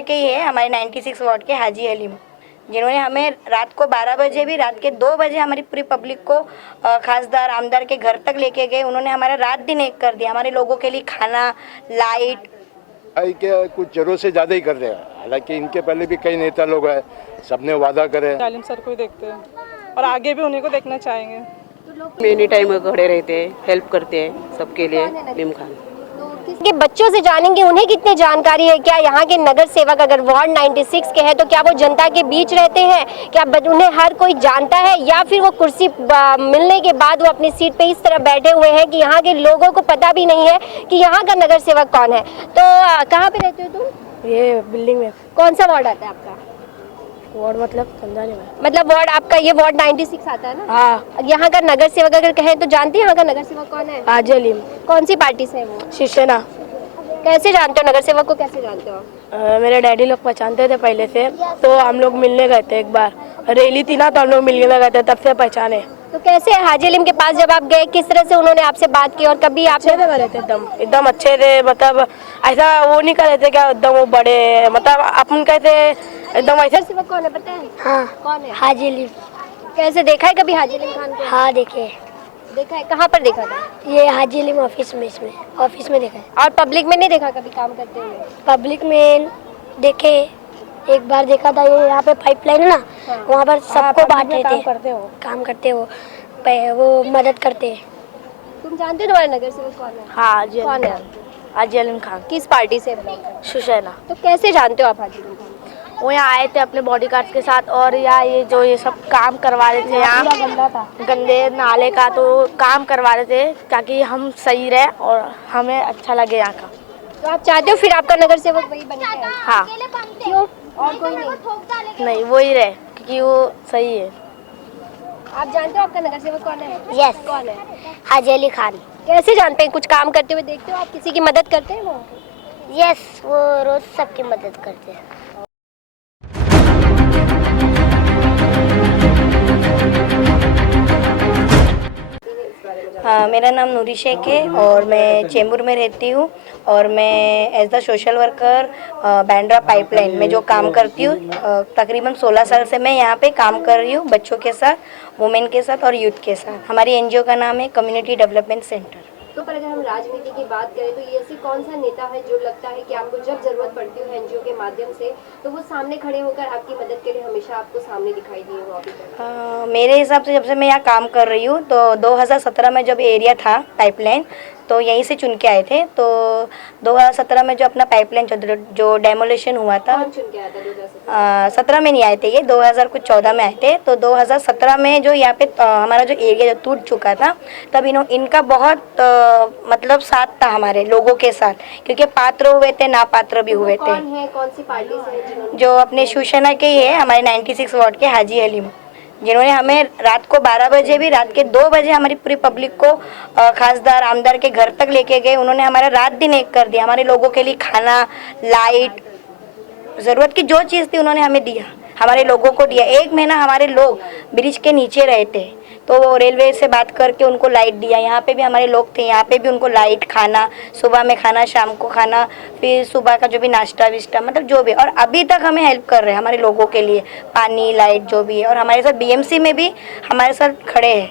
के ही है हमारे 96 वार्ड के हाजी हलीम, जिन्होंने हमें रात को 12 बजे भी, रात के 2 बजे हमारी पूरी पब्लिक को खासदार आमदार के घर तक लेके गए। उन्होंने हमारा रात दिन एक कर दिया, हमारे लोगों के लिए खाना, लाइट के कुछ जरूरत से ज़्यादा ही कर रहे हैं। हालांकि इनके पहले भी कई नेता लोग हैं, सबने वादा करे। जालिम सर को ही देखते हैं और आगे भी उन्हीं को देखना चाहेंगे। एनी टाइम खड़े रहते हैं, हेल्प करते हैं सबके लिए। नईम खान के बच्चों से जानेंगे उन्हें कितनी जानकारी है, क्या यहाँ के नगर सेवक अगर वार्ड 96 के हैं तो क्या वो जनता के बीच रहते हैं, क्या उन्हें हर कोई जानता है, या फिर वो कुर्सी मिलने के बाद वो अपनी सीट पे इस तरह बैठे हुए हैं कि यहाँ के लोगों को पता भी नहीं है कि यहाँ का नगर सेवक कौन है। तो कहाँ पे रहते हो तुम? ये बिल्डिंग में। कौन सा वार्ड आता है आपका? वार्ड मतलब समझा नहीं मैं। मतलब वार्ड आपका ये वार्ड 96 आता है ना? हाँ। यहाँ का नगर सेवक अगर कहें तो जानते हैं यहाँ का नगर सेवक कौन है? हाजी हलीम। कौन सी पार्टी से है वो? शिवसेना। कैसे जानते हो नगर सेवक को, कैसे जानते हो? मेरे डैडी लोग पहचानते थे पहले से, तो हम लोग मिलने गए थे। एक बार रैली थी ना, तो हम लोग मिलने गए थे, तब से पहचाने। तो कैसे हाजी हलीम के पास जब आप गए, किस तरह से उन्होंने आपसे बात की और कभी आप अच्छे थे एकदम अच्छे थे। मतलब ऐसा वो नहीं कर रहे थे क्या एकदम वो बड़े, मतलब अपन कहते एकदम ऐसे। सेवक कौन है पता है? हाँ। कौन है? हाजी हलीम। कैसे देखा है कभी हाजी हलीम खान को? हाँ देखे। देखा है? कहाँ पर देखा था? ये हाजी हलीम ऑफिस में, इसमें ऑफिस में देखा है। और पब्लिक में नहीं देखा कभी काम करते हुए? पब्लिक में देखे, एक बार देखा था। ये यहाँ पे पाइपलाइन है ना, वहाँ पर सबको बांटते थे। काम करते हो वो मदद करते। तुम जानते हो तुम्हारे नगर सेवक कौन है? हाँ। कौन है? हाजी हलीम खान। किस पार्टी से बिलोंग? शिवसेना। तो कैसे जानते हो आप हाजी हलीम खान? वो यहाँ आए थे अपने बॉडीगार्ड्स के साथ, और यहाँ ये जो ये सब काम करवा रहे थे, यहाँ गंदा था, गंदे नाले का, तो काम करवा रहे थे ताकि हम सही रहे और हमें अच्छा लगे यहाँ का। तो आप चाहते हो फिर आपका नगर सेवक वही बने? हाँ। क्यों? और कोई नहीं? वही रहे क्योंकि वो सही है। आप जानते हो आपका नगर सेवक कौन है? यस। कौन है? हाजी अली खान। कैसे जानते हैं? कुछ काम करते हुए देखते हो आप? किसी की मदद करते हैं वो? यस, वो रोज सबकी मदद करते हैं। हाँ, मेरा नाम नूरी शेख है और मैं चेंबूर में रहती हूँ और मैं as the social worker Bandra pipeline में जो काम करती हूँ। तकरीबन 16 साल से मैं यहाँ पे काम कर रही हूँ, बच्चों के साथ, वुमेन के साथ और यूथ के साथ। हमारी एनजीओ का नाम है कम्युनिटी डेवलपमेंट सेंटर। तो पर अगर हम राजनीति की बात करें तो ये ऐसी कौन सा नेता है जो लगता है कि आपको जब जरूरत पड़ती हो एनजीओ के माध्यम से तो वो सामने खड़े होकर आपकी मदद के लिए हमेशा आपको सामने दिखाई दिए हो अभी तक? मेरे हिसाब से जब से मैं यहाँ काम कर रही हूँ तो 2017 में जब एरिया था पाइपलाइन तो यहीं से चुन के आए थे। तो 2017 में जो अपना पाइपलाइन जो डेमोलेशन हुआ था, कौन चुन के आया था? 17 में नहीं आए थे, ये 2014 में आए थे। तो 2017 में जो यहाँ पे हमारा जो एरिया जो टूट चुका था, तब इनका बहुत मतलब साथ था हमारे लोगों के साथ, क्योंकि पात्र हुए थे, ना पात्र भी हुए थे। कौन है, कौन सी पार्टी से है? जो अपने शिवसेना के ही है हमारे 96 वार्ड के हाजी हलीम, जिन्होंने हमें रात को 12 बजे भी, रात के 2 बजे हमारी पूरी पब्लिक को खासदार आमदार के घर तक लेके गए। उन्होंने हमारा रात दिन एक कर दिया, हमारे लोगों के लिए खाना, लाइट, ज़रूरत की जो चीज़ थी उन्होंने हमें दिया, हमारे लोगों को दिया। 1 महीना हमारे लोग ब्रिज के नीचे रहे थे, तो रेलवे से बात करके उनको लाइट दिया। यहाँ पे भी हमारे लोग थे, यहाँ पे भी उनको लाइट, खाना, सुबह में खाना, शाम को खाना, फिर सुबह का जो भी नाश्ता विश्ता, मतलब जो भी। और अभी तक हमें हेल्प कर रहे हैं हमारे लोगों के लिए, पानी, लाइट जो भी है। और हमारे साथ बीएमसी में भी हमारे साथ खड़े हैं।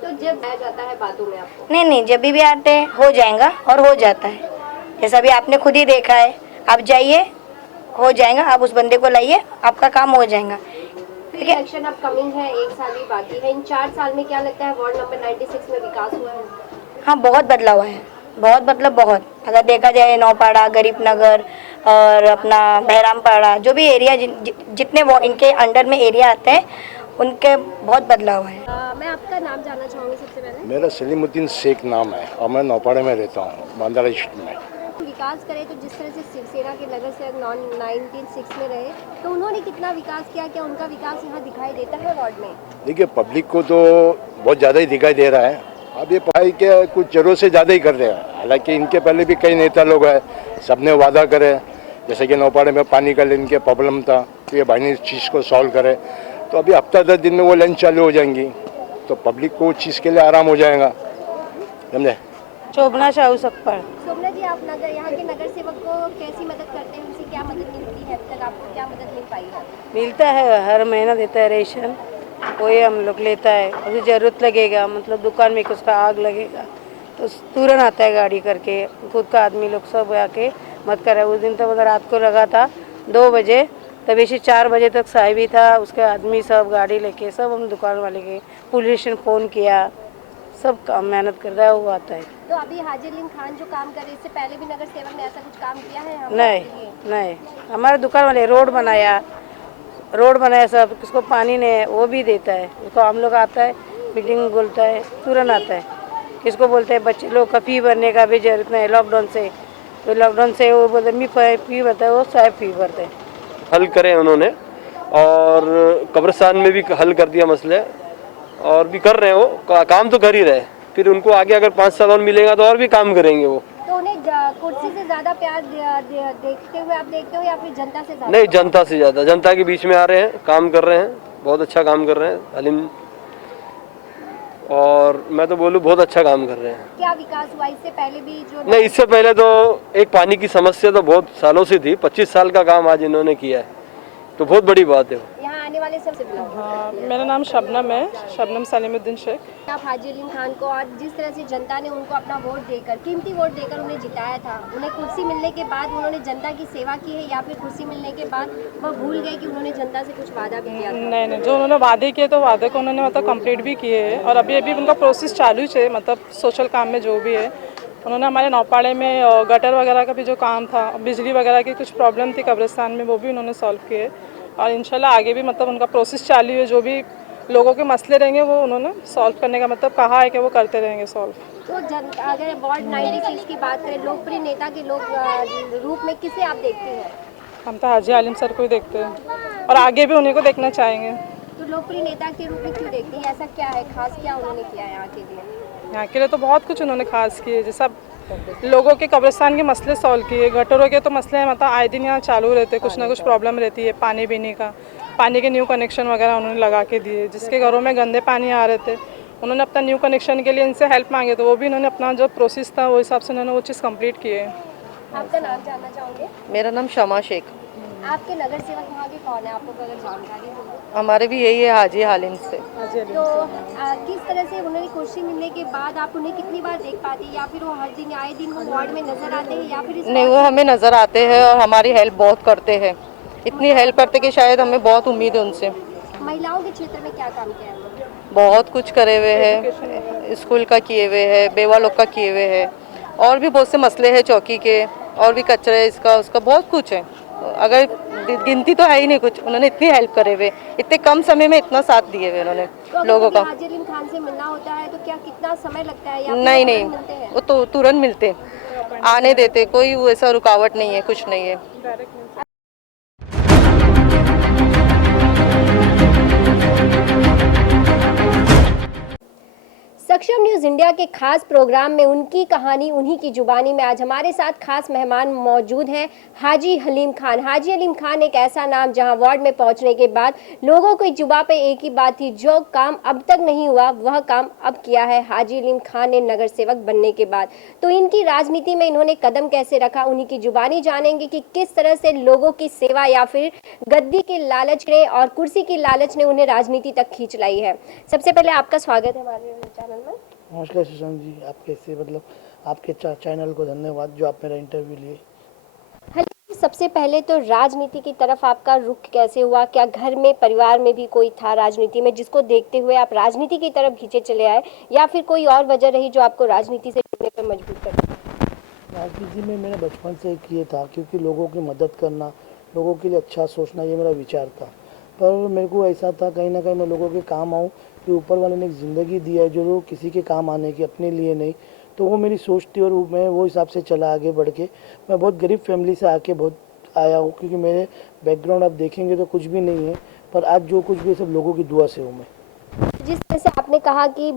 तो जब आया जाता है बातों में आपको? नहीं, जब भी आते हैं हो जाएगा और हो जाता है। जैसा भी आपने खुद ही देखा है, आप जाइए, हो जाएगा, आप उस बंदे को लाइए, आपका काम हो जाएगा। इलेक्शन अब कमिंग है, 1 साल ही बाकी है। इन 4 साल में क्या लगता है वार्ड नंबर 96 में विकास हुआ है? हाँ, बहुत बदलाव है, बहुत मतलब बहुत। अगर देखा जाए नौपाड़ा, गरीब नगर और अपना बहरामपाड़ा, जो भी एरिया जितने वो इनके अंडर में एरिया आते हैं, उनके बहुत बदलाव है। मैं आपका नाम जानना चाहूँगी सबसे पहले। मेरा सलीमुद्दीन शेख नाम है और मैं नौपाड़े में रहता हूँ, बांद्रा डिस्ट्रिक्ट में। विकास करें तो जिस तरह से शिवसेना के नगर सेवक 96 में रहे तो उन्होंने कितना विकास किया? क्या उनका विकास यहाँ दिखाई देता है वार्ड में? देखिए, पब्लिक को तो बहुत ज़्यादा ही दिखाई दे रहा है। अब ये पढ़ाई के कुछ जरूरत से ज़्यादा ही कर रहे हैं। हालांकि इनके पहले भी कई नेता लोग हैं, सबने वादा करे, जैसे कि नौपाड़े में पानी का इनके प्रॉब्लम था, तो ये भाई ने इस चीज़ को सॉल्व करे। तो अभी हफ्ता 10 दिन में वो लाइन चालू हो जाएंगी, तो पब्लिक को उस चीज़ के लिए आराम हो जाएगा, समझे। शोभना चाहू सकता है। शोभना जी, आप नगर यहाँ के नगर सेवक को कैसी मदद करते हैं, उनसे क्या मदद मिलती है, अब तक आपको क्या मदद मिल पाई है? मिलता है, हर महीना देता है रेशन, वही हम लोग लेता है। उसे ज़रूरत लगेगा, मतलब दुकान में कुछ का आग लगेगा तो तुरंत आता है गाड़ी करके, खुद का आदमी लोग सब आके मत करे। उस दिन तो मतलब रात को लगा था 2 बजे, तब ऐसे 4 बजे तक साहिब भी था, उसके आदमी सब गाड़ी लेके सब हम दुकान वाले के पुलिस स्टेशन फ़ोन किया, सब काम मेहनत करता है, वो आता है। तो अभी हाजी अलीम खान जो काम कर रहे, इससे पहले भी नगर सेवक ने ऐसा कुछ काम किया है हम नहीं नहीं, हमारे दुकान वाले रोड बनाया सब, किसको पानी नहीं है वो भी देता है, उसको हम लोग आता है मीटिंग बोलता है तुरंत आता है। किसको बोलते हैं बच्चे लोग का फी भरने का भी जरूरत नहीं, लॉकडाउन से, तो लॉकडाउन से वो बोलते मी फी भरता है, वो साहब फी भरते हैं। हल करे उन्होंने, और कब्रिस्तान में भी हल कर दिया मसले, और भी कर रहे हैं वो काम तो कर ही रहे। फिर उनको आगे अगर 5 साल और मिलेगा तो और भी काम करेंगे वो। तो उन्हें कुर्सी से ज्यादा प्यार देखते हुए आप देखते हो या फिर जनता से ज्यादा? नहीं, जनता से ज़्यादा, जनता के बीच में आ रहे हैं, काम कर रहे हैं, बहुत अच्छा काम कर रहे हैं हलीम, और मैं तो बोलूँ बहुत अच्छा काम कर रहे हैं। क्या विकास हुआ इससे पहले भी जो? नहीं, इससे पहले तो एक पानी की समस्या तो बहुत सालों से थी, 25 साल का काम आज इन्होंने किया है, तो बहुत बड़ी बात है। यहाँ आने वाले सबसे हाँ, मेरा नाम शबनम है, शबनम सलीमुद्दीन शेख। आप हाजी अलीम खान को आज जिस तरह से जनता ने उनको अपना वोट देकर, कीमती वोट देकर उन्हें जिताया था, उन्हें कुर्सी मिलने के बाद उन्होंने जनता की सेवा की है या फिर कुर्सी मिलने के बाद वह भूल गए कि उन्होंने जनता से कुछ वादा भी किया था? नहीं, जो उन्होंने वादे किए तो वादे को उन्होंने मतलब कंप्लीट भी किए हैं, और अभी उनका प्रोसेस चालू है, मतलब सोशल काम में जो भी है। उन्होंने हमारे नौपाड़े में गटर वगैरह का भी जो काम था, बिजली वगैरह की कुछ प्रॉब्लम थी कब्रिस्तान में, वो भी उन्होंने सॉल्व किए, और इंशाल्लाह आगे भी मतलब उनका प्रोसेस चालू है। जो भी लोगों के मसले रहेंगे वो उन्होंने सॉल्व करने का मतलब कहा है कि वो करते रहेंगे सॉल्व। तो अगर वार्ड 96 की बात करें, लोकप्रिय नेता के रूप में किसे आप देखते हैं? हम तो हाजी आलिम सर को ही देखते हैं, और आगे भी उन्हीं को देखना चाहेंगे। तो लोकप्रिय नेता के रूप में क्यों देखते हैं, ऐसा क्या है खास, क्या उन्होंने किया है यहाँ के लिए? यहाँ के लिए तो बहुत कुछ उन्होंने खास किए, जैसा लोगों के कब्रिस्तान के मसले सॉल्व किए, गटरों के तो मसले मतलब आए दिन यहाँ चालू रहते, कुछ ना कुछ प्रॉब्लम रहती है, पानी पीने का, पानी के न्यू कनेक्शन वगैरह उन्होंने लगा के दिए। जिसके घरों में गंदे पानी आ रहे थे, उन्होंने अपना न्यू कनेक्शन के लिए इनसे हेल्प मांगे, तो वो भी इन्होंने अपना जो प्रोसेस था वो हिसाब से उन्होंने वो चीज़ कंप्लीट की है। आपका नाम जानना चाहोगे? मेरा नाम शमा शेख। आपके नगर सेवक वहाँ के कौन है, आपको अगर जानकारी हो? हमारे भी यही है हाजी हालिम से। तो किस तरह से उन्हें कुर्सी मिलने के बाद आप उन्हें कितनी बार देख पाते हैं, या फिर वो हर दिन आए दिन वो वार्ड में नजर आते हैं, या फिर नहीं, वो हमें नज़र आते हैं और हमारी हेल्प बहुत करते हैं, इतनी हेल्प करते कि शायद हमें बहुत उम्मीद है उनसे। महिलाओं के क्षेत्र में क्या काम किया है उन्होंने? बहुत कुछ करे हुए हैं, स्कूल का किए हुए हैं, बेवा लोग का किए हुए हैं, और भी बहुत से मसले हैं चौकी के, और भी कचरे इसका उसका बहुत कुछ है, अगर गिनती तो है ही नहीं कुछ। उन्होंने इतनी हेल्प करे हुए, इतने कम समय में इतना साथ दिए हुए उन्होंने तो लोगों का। हाजी अलीम खान से मिलना होता है तो क्या कितना समय लगता है, या नहीं नहीं, वो तो तुरंत मिलते, आने देते, कोई वैसा रुकावट नहीं है, कुछ नहीं है। सक्षम न्यूज़ इंडिया के खास प्रोग्राम में उनकी कहानी उन्हीं की जुबानी में आज हमारे साथ खास मेहमान मौजूद हैं, हाजी हलीम खान। हाजी हलीम खान एक ऐसा नाम जहां वार्ड में पहुंचने के बाद लोगों की जुबा पे एक ही बात थी, जो काम अब तक नहीं हुआ वह काम अब किया है हाजी हलीम खान ने नगर सेवक बनने के बाद। तो इनकी राजनीति में इन्होंने कदम कैसे रखा, उन्हीं की जुबानी जानेंगे कि किस तरह से लोगों की सेवा या फिर गद्दी के लालच ने और कुर्सी की लालच ने उन्हें राजनीति तक खींच लाई है। सबसे पहले आपका स्वागत है हमारे चैनल में। नमस्कार सुशांत जी, आप कैसे, मतलब आपके चैनल को धन्यवाद जो आप मेरा इंटरव्यू लिए। सबसे पहले तो राजनीति की तरफ आपका रुख कैसे हुआ, क्या घर में परिवार में भी कोई था राजनीति में जिसको देखते हुए आप राजनीति की तरफ खींचे चले आए, या फिर कोई और वजह रही जो आपको राजनीति से जुड़ने पर मजबूर कर दी? राजनीति में मैंने बचपन से किए था, क्योंकि लोगों की मदद करना, लोगों के लिए अच्छा सोचना, ये मेरा विचार था। पर मेरे को ऐसा था कहीं ना कहीं मैं लोगों के काम आऊँ, कि ऊपर वाले ने एक ज़िंदगी दी है जो किसी के काम आने की, अपने लिए नहीं। तो वो मेरी सोच थी और मैं वो हिसाब से चला आगे बढ़ के। मैं बहुत गरीब फैमिली से आके बहुत आया हूँ, क्योंकि मेरे बैकग्राउंड आप देखेंगे तो कुछ भी नहीं है, पर आज जो कुछ भी सब लोगों की दुआ से हूँ मैं। जिस तरह से आपने कहा कि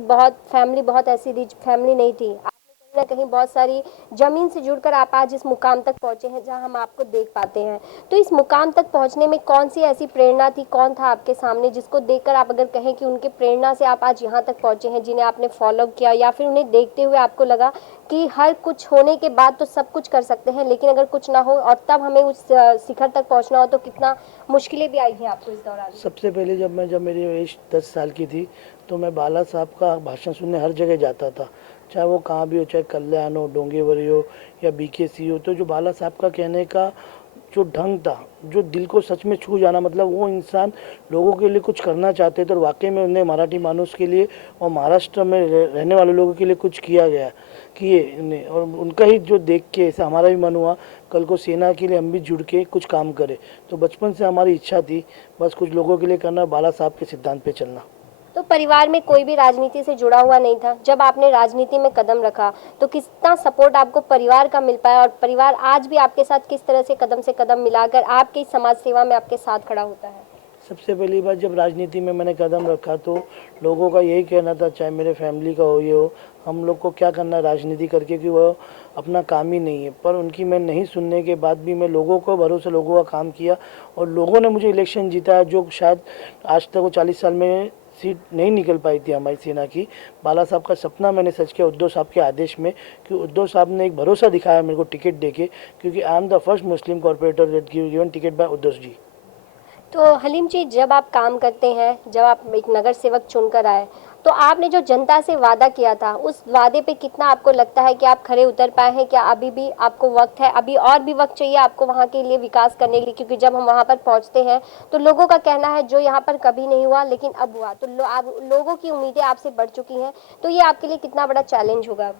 फैमिली बहुत ऐसी रिच फैमिली नहीं थी, आपने ना कहीं बहुत सारी जमीन से जुड़कर आप आज इस मुकाम तक पहुंचे हैं जहां हम आपको देख पाते हैं। तो इस मुकाम तक पहुंचने में कौन सी ऐसी प्रेरणा थी, कौन था आपके सामने जिसको देखकर आप अगर कहें कि उनके प्रेरणा से आप आज यहाँ तक पहुंचे हैं, जिन्हें आपने फॉलो किया, या फिर उन्हें देखते हुए आपको लगा कि हर कुछ होने के बाद तो सब कुछ कर सकते हैं, लेकिन अगर कुछ ना हो और तब हमें उस शिखर तक पहुंचना हो तो कितना मुश्किलें भी आई हैं आपको इस दौरान? सबसे पहले जब मेरी एज 10 साल की थी तो मैं बाला साहब का भाषण सुनने हर जगह जाता था, चाहे वो कहाँ भी हो, चाहे कल्याण हो, डोंगेवरी हो या BKC हो। तो जो बाला साहब का कहने का जो ढंग था, जो दिल को सच में छू जाना, मतलब वो इंसान लोगों के लिए कुछ करना चाहते थे और वाकई में उन्हें मराठी मानुस के लिए और महाराष्ट्र में रहने वाले लोगों के लिए कुछ किए और उनका ही जो देख के ऐसा हमारा भी मन हुआ कल को सेना के लिए हम भी जुड़ के कुछ काम करें। तो बचपन से हमारी इच्छा थी बस कुछ लोगों के लिए करना, बाला साहब के सिद्धांत पे चलना। तो परिवार में कोई भी राजनीति से जुड़ा हुआ नहीं था, जब आपने राजनीति में कदम रखा तो कितना सपोर्ट आपको परिवार का मिल पाया और परिवार आज भी आपके साथ किस तरह से कदम मिलाकर आपकी समाज सेवा में आपके साथ खड़ा होता है? सबसे पहली बात, जब राजनीति में मैंने कदम रखा तो लोगों का यही कहना था, चाहे मेरे फैमिली का हो ये हो, हम लोग को क्या करना है राजनीति करके कि वो अपना काम ही नहीं है। पर उनकी मैं नहीं सुनने के बाद भी मैं लोगों को भरोसे लोगों का काम किया और लोगों ने मुझे इलेक्शन जीताया, जो शायद आज तक वो 40 साल में सीट नहीं निकल पाई थी हमारी सेना की। बाला साहब का सपना मैंने सच किया उद्धव साहब के आदेश में, कि उद्धव साहब ने एक भरोसा दिखाया मेरे को टिकट देके, क्योंकि I am the first Muslim corporator that given ticket by Uddhav ji. तो हलीम जी, जब आप काम करते हैं, जब आप एक नगर सेवक चुनकर आए, तो आपने जो जनता से वादा किया था उस वादे पे कितना आपको लगता है कि आप खरे उतर पाए हैं? क्या अभी भी आपको वक्त है, अभी और भी वक्त चाहिए आपको वहाँ के लिए विकास करने के लिए? क्योंकि जब हम वहाँ पर पहुँचते हैं तो लोगों का कहना है जो यहाँ पर कभी नहीं हुआ लेकिन अब हुआ, तो लोगों की उम्मीदें आपसे बढ़ चुकी हैं, तो ये आपके लिए कितना बड़ा चैलेंज होगा?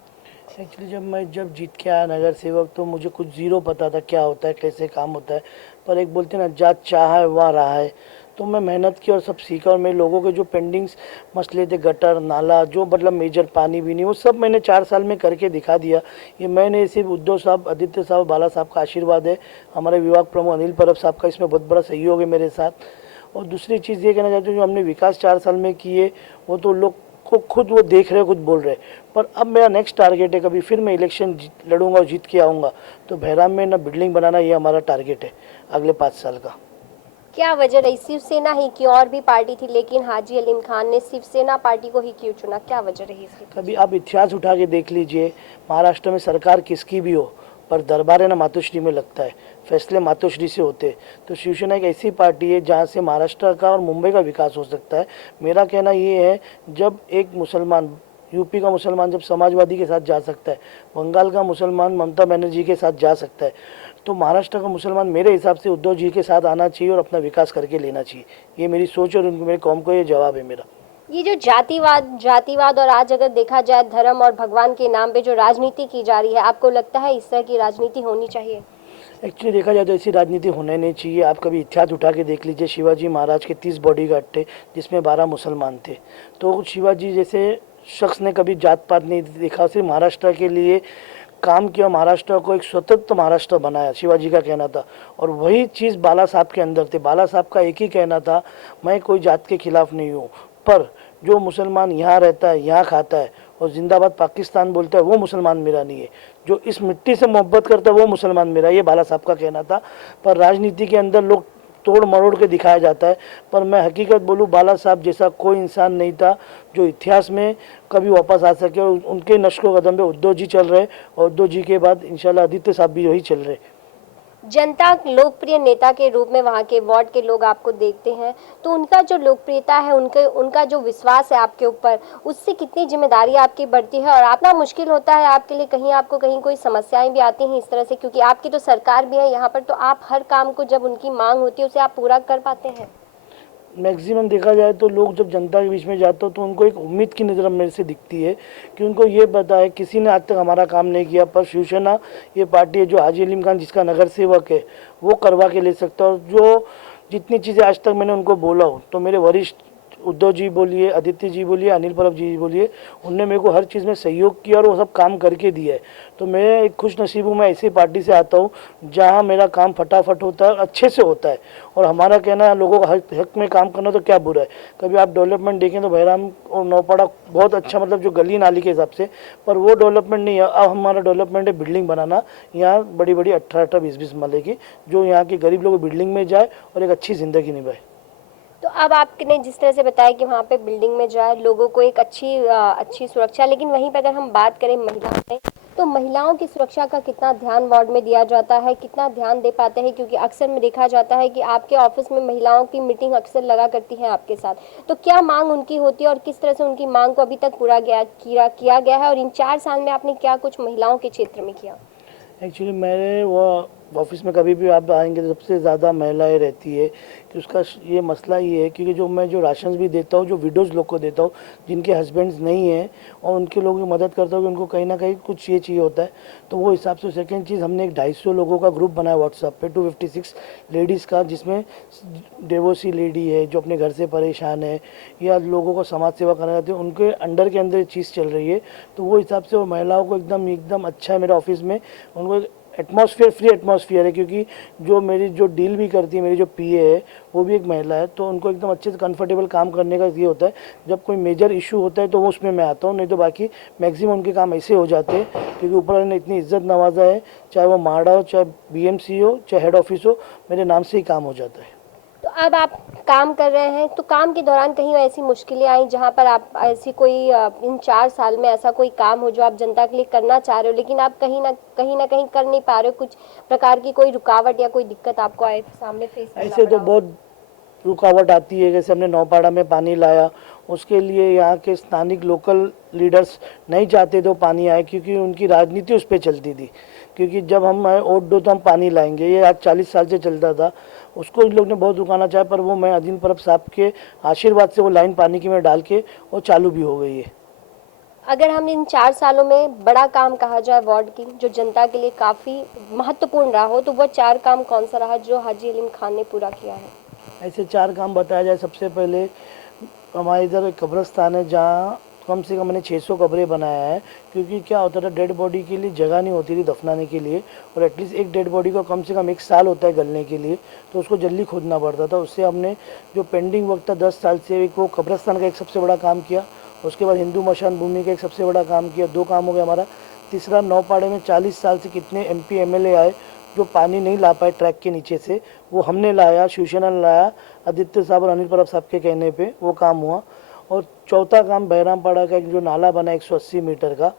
एक्चुअली जब जीत के आया नगर सेवक तो मुझे कुछ ज़ीरो पता था क्या होता है, कैसे काम होता है। पर एक बोलते हैं ना, जात चाह है वहाँ रहा है। तो मैं मेहनत की और सब सीखा और मैं लोगों के जो पेंडिंग्स मसले थे, गटर नाला, जो मतलब मेजर पानी भी नहीं, वो सब मैंने 4 साल में करके दिखा दिया। ये मैंने सिर्फ उद्धव साहब, आदित्य साहब, बाला साहब का आशीर्वाद है, हमारे विभाग प्रमुख अनिल परब साहब का इसमें बहुत बड़ा सहयोग है मेरे साथ। और दूसरी चीज़ ये कहना चाहती हूँ, जो हमने विकास 4 साल में किए वो तो लोग को खुद वो देख रहे, खुद बोल रहे। पर अब मेरा नेक्स्ट टारगेट है, कभी फिर मैं इलेक्शन लड़ूंगा और जीत के आऊँगा तो बहराम में ना बिल्डिंग बनाना, ये हमारा टारगेट है अगले 5 साल का। क्या वजह रही? शिवसेना ही की और भी पार्टी थी, लेकिन हाजी अलीम खान ने शिवसेना पार्टी को ही क्यों चुना? क्या वजह रही इसकी? कभी आप इतिहास उठा के देख लीजिए, महाराष्ट्र में सरकार किसकी भी हो पर दरबार है ना मातोश्री में लगता है, फैसले मातोश्री से होते। तो शिवसेना एक ऐसी पार्टी है जहाँ से महाराष्ट्र का और मुंबई का विकास हो सकता है। मेरा कहना ये है, जब एक मुसलमान, यूपी का मुसलमान जब समाजवादी के साथ जा सकता है, बंगाल का मुसलमान ममता बनर्जी के साथ जा सकता है, तो महाराष्ट्र का मुसलमान मेरे हिसाब से उद्धव जी के साथ आना चाहिए और अपना विकास करके लेना चाहिए। ये मेरी सोच और मेरे कौम को ये जवाब है मेरा। ये जो जातिवाद और आज अगर देखा जाए धर्म और भगवान के नाम पे जो राजनीति की जा रही है, आपको लगता है इस तरह की राजनीति होनी चाहिए? एक्चुअली देखा जाए तो ऐसी राजनीति होने नहीं चाहिए। आप कभी इतिहास उठा के देख लीजिए, शिवाजी महाराज के 30 बॉडीगार्ड थे जिसमें 12 मुसलमान थे। तो शिवाजी जैसे शख्स ने कभी जात पात नहीं देखा, सिर्फ महाराष्ट्र के लिए काम किया, महाराष्ट्र को एक स्वतंत्र महाराष्ट्र बनाया, शिवाजी का कहना था। और वही चीज़ बाला साहब के अंदर थे। बाला साहब का एक ही कहना था, मैं कोई जात के खिलाफ नहीं हूँ, पर जो मुसलमान यहाँ रहता है, यहाँ खाता है और जिंदाबाद पाकिस्तान बोलता है, वो मुसलमान मेरा नहीं है। जो इस मिट्टी से मोहब्बत करता है वो मुसलमान मेरा, ये बाला साहब का कहना था। पर राजनीति के अंदर लोग तोड़ मरोड़ के दिखाया जाता है। पर मैं हकीकत बोलूँ, बाला साहब जैसा कोई इंसान नहीं था जो इतिहास में कभी वापस आ सके। और उनके नक्शो कदम पे उद्धव जी चल रहे और उद्धव जी के बाद इंशाल्लाह आदित्य साहब भी वही चल रहे। जनता लोकप्रिय नेता के रूप में वहाँ के वार्ड के लोग आपको देखते हैं, तो उनका जो लोकप्रियता है, उनका जो विश्वास है आपके ऊपर, उससे कितनी जिम्मेदारी आपकी बढ़ती है और आपना मुश्किल होता है आपके लिए? कहीं आपको कहीं कोई समस्याएं भी आती हैं इस तरह से, क्योंकि आपकी तो सरकार भी है यहाँ पर, तो आप हर काम को जब उनकी मांग होती है उसे आप पूरा कर पाते हैं? मैक्सिमम देखा जाए तो लोग जब जनता के बीच में जाते हो तो उनको एक उम्मीद की नज़र मेरे से दिखती है कि उनको ये पता है किसी ने आज तक हमारा काम नहीं किया, पर शिवसेना ये पार्टी है जो हाजी अलीम खान जिसका नगर सेवक है वो करवा के ले सकता है। और जो जितनी चीज़ें आज तक मैंने उनको बोला हो, तो मेरे वरिष्ठ उद्धव जी बोलिए, आदित्य जी बोलिए, अनिल परब जी बोलिए, उनने मेरे को हर चीज़ में सहयोग किया और वो सब काम करके दिया है। तो मैं एक खुश नसीब हूँ, मैं ऐसी पार्टी से आता हूँ जहाँ मेरा काम फटाफट होता है, अच्छे से होता है। और हमारा कहना है लोगों का हक में काम करना तो क्या बुरा है। कभी आप डेवलपमेंट देखें तो बहराम और नौपाड़ा बहुत अच्छा, मतलब जो गली नाली के हिसाब से, पर वो डेवलपमेंट नहीं है। अब हमारा डेवलपमेंट है बिल्डिंग बनाना, यहाँ बड़ी बड़ी 18-18, 20-20 मरले की, जो यहाँ के गरीब लोग बिल्डिंग में जाए और एक अच्छी ज़िंदगी निभाए। तो अब आपने जिस तरह से बताया कि वहाँ पे बिल्डिंग में जाए, लोगों को एक अच्छी सुरक्षा, लेकिन वहीं पे अगर हम बात करें महिलाओं में, तो महिलाओं की सुरक्षा का कितना ध्यान वार्ड में दिया जाता है, कितना ध्यान दे पाते हैं? क्योंकि अक्सर में देखा जाता है कि आपके ऑफिस में महिलाओं की मीटिंग अक्सर लगा करती हैं आपके साथ, तो क्या मांग उनकी होती है और किस तरह से उनकी मांग को अभी तक पूरा किया गया है, और इन 4 साल में आपने क्या कुछ महिलाओं के क्षेत्र में किया? एक्चुअली मेरे वो ऑफिस में कभी भी आप आएंगे तो सबसे ज़्यादा महिलाएं रहती है कि उसका ये मसला ये है, क्योंकि जो मैं जो राशन भी देता हूँ, जो विडोज़ लोग को देता हूँ जिनके हस्बैंड्स नहीं हैं, और उनके लोगों की मदद करता हूँ कि उनको कहीं ना कहीं कुछ ये चाहिए होता है, तो वो हिसाब से। सेकंड चीज़, हमने एक 250 लोगों का ग्रुप बनाया व्हाट्सएप पे, 256 लेडीज़ का, जिसमें डिवोर्सी लेडी है जो अपने घर से परेशान है या लोगों को समाज सेवा करना चाहते हैं, उनके अंडर के अंदर चीज़ चल रही है। तो वो हिसाब से वो महिलाओं को एकदम अच्छा है मेरे ऑफिस में। उनको एटमॉस्फेयर, फ्री एटमॉस्फेयर है, क्योंकि जो मेरी जो डील भी करती है, मेरी जो पीए है वो भी एक महिला है, तो उनको एकदम अच्छे से कंफर्टेबल काम करने का ये होता है। जब कोई मेजर इशू होता है तो वो उसमें मैं आता हूँ, नहीं तो बाकी मैक्सिमम उनके काम ऐसे हो जाते हैं, क्योंकि ऊपर वाले ने इतनी इज्जत नवाजा है, चाहे वो माड़ा हो, चाहे बीएमसी हो, चाहे हेड ऑफिस हो, मेरे नाम से ही काम हो जाता है। तो अब आप काम कर रहे हैं, तो काम के दौरान कहीं ऐसी मुश्किलें आई जहां पर आप ऐसी कोई इन 4 साल में ऐसा कोई काम हो जो आप जनता के लिए करना चाह रहे हो, लेकिन आप कहीं ना कहीं कर नहीं पा रहे हो, कुछ प्रकार की कोई रुकावट या कोई दिक्कत आपको आए सामने फेस करना ऐसे तो पड़ा हो? बहुत रुकावट आती है। जैसे हमने नौपाड़ा में पानी लाया, उसके लिए यहाँ के स्थानिक लोकल लीडर्स नहीं चाहते थे पानी आए, क्योंकि उनकी राजनीति उस पर चलती थी। क्योंकि जब हम वोट दो तो हम पानी लाएंगे, ये आज 40 साल से चलता था। उसको इन लोग ने बहुत रुकाना चाहा, पर वो मैं अनिल परब साहब के आशीर्वाद से वो लाइन पानी की में डाल के वो चालू भी हो गई है। अगर हम इन 4 सालों में बड़ा काम कहा जाए वार्ड की, जो जनता के लिए काफ़ी महत्वपूर्ण रहा हो, तो वह 4 काम कौन सा रहा जो हाजी अलीम खान ने पूरा किया है? ऐसे 4 काम बताया जाए, सबसे पहले हमारे इधर एक कब्रिस्तान है जहाँ कम से कम मैंने 600 कब्रें बनाया है, क्योंकि क्या होता था, डेड बॉडी के लिए जगह नहीं होती थी दफनाने के लिए, और एटलीस्ट एक डेड बॉडी को कम से कम 1 साल होता है गलने के लिए, तो उसको जल्दी खोदना पड़ता था। उससे हमने जो पेंडिंग वक्त था 10 साल से, एक वो कब्रिस्तान का एक सबसे बड़ा काम किया, उसके बाद हिंदू मशान भूमि का एक सबसे बड़ा काम किया। 2 काम हो गया हमारा। तीसरा, नौपाड़े में 40 साल से कितने MP MLA आए जो पानी नहीं ला पाए ट्रैक के नीचे से, वो हमने लाया, शिवसेना ने लाया, आदित्य साहब और अनिल परब साहब के कहने पे वो काम हुआ। और चौथा काम, बहरामपाड़ा का एक जो नाला बना 180 मीटर का,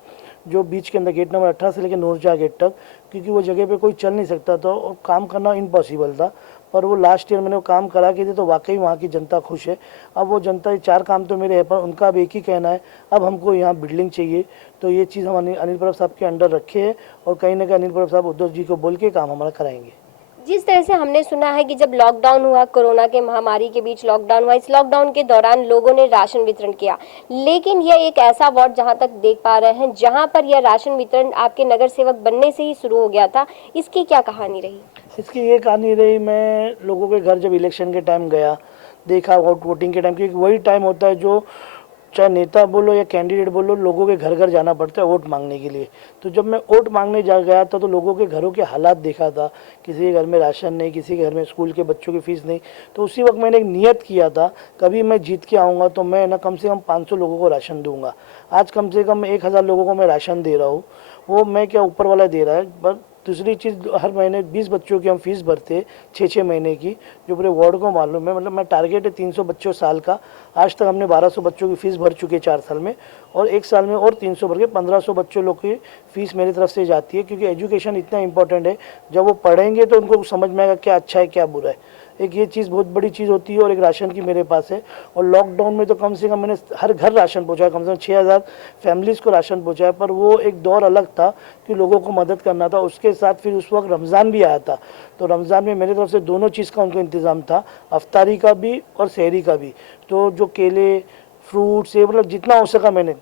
जो बीच के अंदर गेट नंबर 18 से लेकर नूरजहाँ गेट तक, क्योंकि वो जगह पे कोई चल नहीं सकता था और काम करना इम्पॉसिबल था, पर वो लास्ट ईयर मैंने वो काम करा के थे, तो वाकई वहाँ की जनता खुश है। अब वो जनता, ये 4 काम तो मेरे हैं, पर उनका अब एक ही कहना है, अब हमको यहाँ बिल्डिंग चाहिए। तो ये चीज़ हम अनिल परब साहब के अंडर रखे है, और कहीं ना कहीं अनिल परब साहब उद्धव जी को बोल के काम हमारा कराएंगे। जिस तरह से हमने सुना है कि जब लॉकडाउन हुआ, कोरोना के महामारी के बीच लॉकडाउन हुआ, इस लॉकडाउन के दौरान लोगों ने राशन वितरण किया, लेकिन यह एक ऐसा वार्ड जहां तक देख पा रहे हैं जहां पर यह राशन वितरण आपके नगर सेवक बनने से ही शुरू हो गया था, इसकी क्या कहानी रही? इसकी ये कहानी रही, मैं लोगों के घर जब इलेक्शन के टाइम गया, देखा वोटिंग के टाइम, क्योंकि वही टाइम होता है जो चाहे नेता बोलो या कैंडिडेट बोलो, लोगों के घर घर जाना पड़ता है वोट मांगने के लिए। तो जब मैं वोट मांगने जा गया था तो लोगों के घरों के हालात देखा था, किसी के घर में राशन नहीं, किसी के घर में स्कूल के बच्चों की फीस नहीं। तो उसी वक्त मैंने एक नियत किया था, कभी मैं जीत के आऊँगा तो मैं ना कम से कम 500 लोगों को राशन दूंगा। आज कम से कम 1000 लोगों को मैं राशन दे रहा हूँ। वो मैं क्या, ऊपर वाला दे रहा है। बट दूसरी चीज़, हर महीने 20 बच्चों की हम फीस भरते 6-6 महीने की, जो पूरे वार्ड को मालूम है। मतलब मैं टारगेट है 300 बच्चों साल का। आज तक हमने 1200 बच्चों की फीस भर चुके 4 साल में, और 1 साल में और 300 भर के 1500 बच्चों लोग की फीस मेरी तरफ से जाती है, क्योंकि एजुकेशन इतना इंपॉर्टेंट है। जब वो पढ़ेंगे तो उनको समझ में आएगा क्या अच्छा है क्या बुरा है। एक ये चीज़ बहुत बड़ी चीज़ होती है, और एक राशन की मेरे पास है। और लॉकडाउन में तो कम से कम मैंने हर घर राशन पहुंचाया, कम से कम 6000 फैमिलीज़ को राशन पहुंचाया। पर वो एक दौर अलग था कि लोगों को मदद करना था। उसके साथ फिर उस वक्त रमज़ान भी आया था, तो रमज़ान में मेरी तरफ से दोनों चीज़ का उनको इंतज़ाम था, अफ्तारी का भी और सहरी का भी। तो जो केले, फ्रूट्स, ये मतलब जितना हो सका मैंने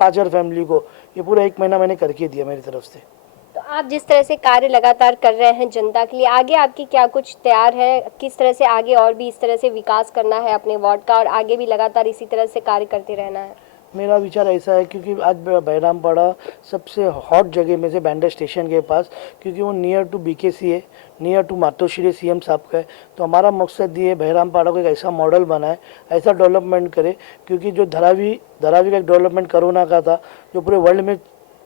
5000 फैमिली को ये पूरा 1 महीना मैंने करके दिया मेरी तरफ से। तो आप जिस तरह से कार्य लगातार कर रहे हैं जनता के लिए, आगे आपकी क्या कुछ तैयार है? किस तरह से आगे और भी इस तरह से विकास करना है अपने वार्ड का और आगे भी लगातार इसी तरह से कार्य करते रहना है? मेरा विचार ऐसा है क्योंकि आज बहरामपाड़ा सबसे हॉट जगह में से बैंडर स्टेशन के पास, क्योंकि वो नियर टू BKC है, नियर टू मातोश्री CM साहब का है। तो हमारा मकसद ये है बहरामपाड़ा को एक ऐसा मॉडल बनाए, ऐसा डेवलपमेंट करे, क्योंकि जो धरावी का एक डेवलपमेंट कोरोना का था जो पूरे वर्ल्ड में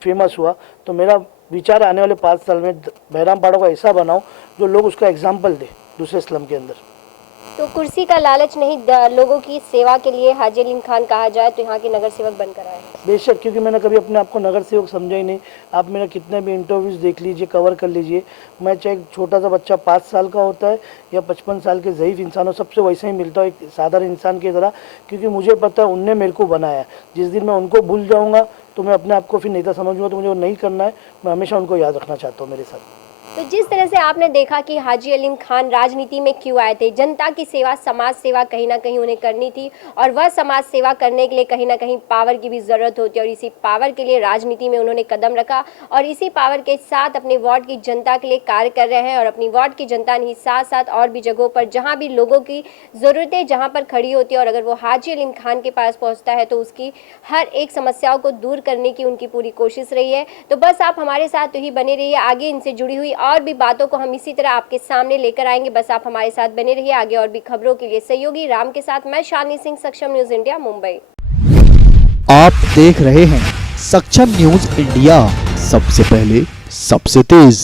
फेमस हुआ। तो मेरा विचार आने वाले 5 साल में बहरामपाड़ा को ऐसा बनाओ जो लोग उसका एग्जाम्पल दे दूसरे स्लम के अंदर। तो कुर्सी का लालच नहीं, लोगों की सेवा के लिए हाजी अलीम खान कहा जाए तो यहाँ के नगर सेवक बनकर आए। बेशक, क्योंकि मैंने कभी अपने आप को नगर सेवक समझा ही नहीं। आप मेरा कितने भी इंटरव्यूज़ देख लीजिए, कवर कर लीजिए, मैं चाहे छोटा सा बच्चा 5 साल का होता है या 55 साल के ज़ईफ़ इंसान हो, सबसे वैसे ही मिलता हूँ, एक साधारण इंसान की तरह, क्योंकि मुझे पता है उनने मेरे को बनाया। जिस दिन मैं उनको भूल जाऊँगा तो मैं अपने आप को फिर नेता समझूंगा, तो मुझे वो नहीं करना है। मैं हमेशा उनको याद रखना चाहता हूँ मेरे साथ। तो जिस तरह से आपने देखा कि हाजी अलीम खान राजनीति में क्यों आए थे, जनता की सेवा, समाज सेवा कहीं ना कहीं उन्हें करनी थी और वह समाज सेवा करने के लिए कहीं ना कहीं पावर की भी ज़रूरत होती है और इसी पावर के लिए राजनीति में उन्होंने कदम रखा और इसी पावर के साथ अपने वार्ड की जनता के लिए कार्य कर रहे हैं। और अपनी वार्ड की जनता नहीं, साथ साथ और भी जगहों पर जहाँ भी लोगों की ज़रूरतें जहाँ पर खड़ी होती है और अगर वो हाजी अलीम खान के पास पहुँचता है तो उसकी हर एक समस्याओं को दूर करने की उनकी पूरी कोशिश रही है। तो बस आप हमारे साथ तो ही बने रहिए, आगे इनसे जुड़ी हुई और भी बातों को हम इसी तरह आपके सामने लेकर आएंगे। बस आप हमारे साथ बने रहिए। आगे और भी खबरों के लिए सहयोगी राम के साथ मैं शालिनी सिंह, सक्षम न्यूज इंडिया, मुंबई। आप देख रहे हैं सक्षम न्यूज इंडिया, सबसे पहले सबसे तेज।